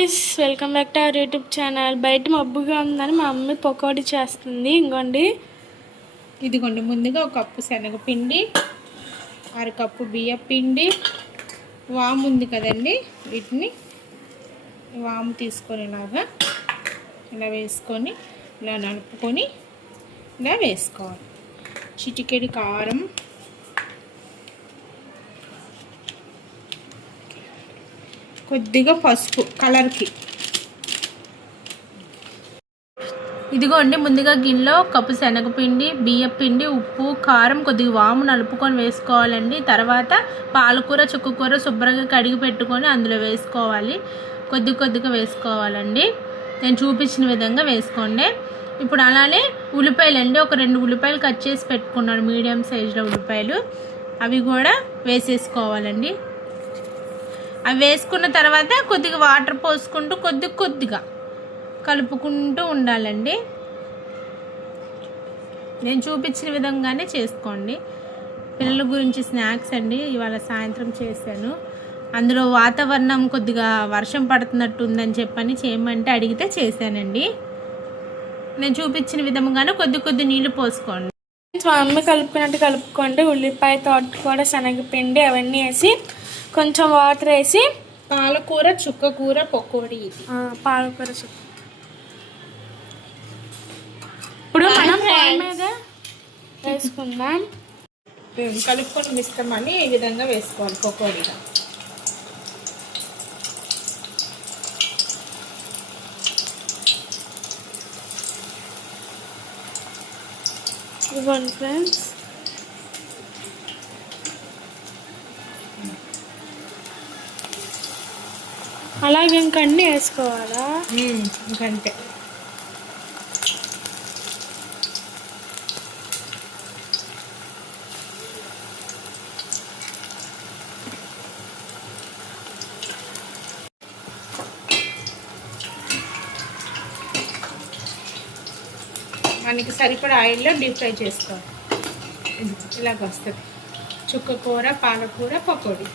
Guys, welcome back to our YouTube channel. బయట మబ్బుగా ఉందని మా మమ్మీ పకోడీ చేస్తుంది. ఇదిగోండి ముందుగా ఒక కప్పు శనగపిండి, అరకప్పు బియ్యం పిండి, వాము ఉంది కదండి, వీటిని వాము తీసుకొని ఇలా వేసుకొని ఇలా నలుపుకొని ఇలా వేసుకోవాలి. చిటికెడు కారం, కొద్దిగా పసుపు కలర్కి. ఇదిగోండి ముందుగా గిన్నెలో కప్పు శనగపిండి, బియ్యం పిండి, ఉప్పు, కారం, కొద్దిగా వాము నలుపుకొని వేసుకోవాలండి. తర్వాత పాలకూర, చుక్కకూర శుభ్రంగా కడిగి పెట్టుకొని అందులో వేసుకోవాలి. కొద్దిగా వేసుకోవాలండి. నేను చూపించిన విధంగా వేసుకోండి. ఇప్పుడు అలానే ఉల్లిపాయలండి, ఒక 2 ఉల్లిపాయలు కట్ చేసి పెట్టుకున్నాను, మీడియం సైజులో ఉల్లిపాయలు. అవి కూడా వేసేసుకోవాలండి. అవి వేసుకున్న తర్వాత కొద్దిగా వాటర్ పోసుకుంటూ కొద్దిగా కలుపుకుంటూ ఉండాలండి. నేను చూపించిన విధంగానే చేసుకోండి. పిల్లల గురించి స్నాక్స్ అండి, ఇవాళ సాయంత్రం చేశాను. అందులో వాతావరణం కొద్దిగా వర్షం పడుతున్నట్టు ఉందని చెప్పని చేయమంటే అడిగితే చేశానండి. నేను చూపించిన విధంగానే కొద్ది నీళ్ళు పోసుకోండి. మా మమ్మీ కలుపుకున్నట్టు కలుపుకోండి. ఉల్లిపాయ, తోటకూర, శనగపిండి అవన్నీ వేసి కొంచెం వాటర్ వేసి పాలకూర చుక్కకూర పకోడీ. పాలకూర చుక్క ఇప్పుడు మనం పొయ్యి మీద వేసుకుందాం. కలుపుకొని మిశ్రమాన్ని ఈ విధంగా వేసుకోవాలి పకోడీగా. ఇవ్వండి ఫ్రెండ్స్. అలాగే ఇంకన్నీ వేసుకోవాలా? ఇంకంతే. మనకి సరిపడా ఆయిల్లో డీప్ ఫ్రై చేసుకోవాలి. ఇలాగ వస్తుంది చుక్కకూర పాలకూర పకోడీ.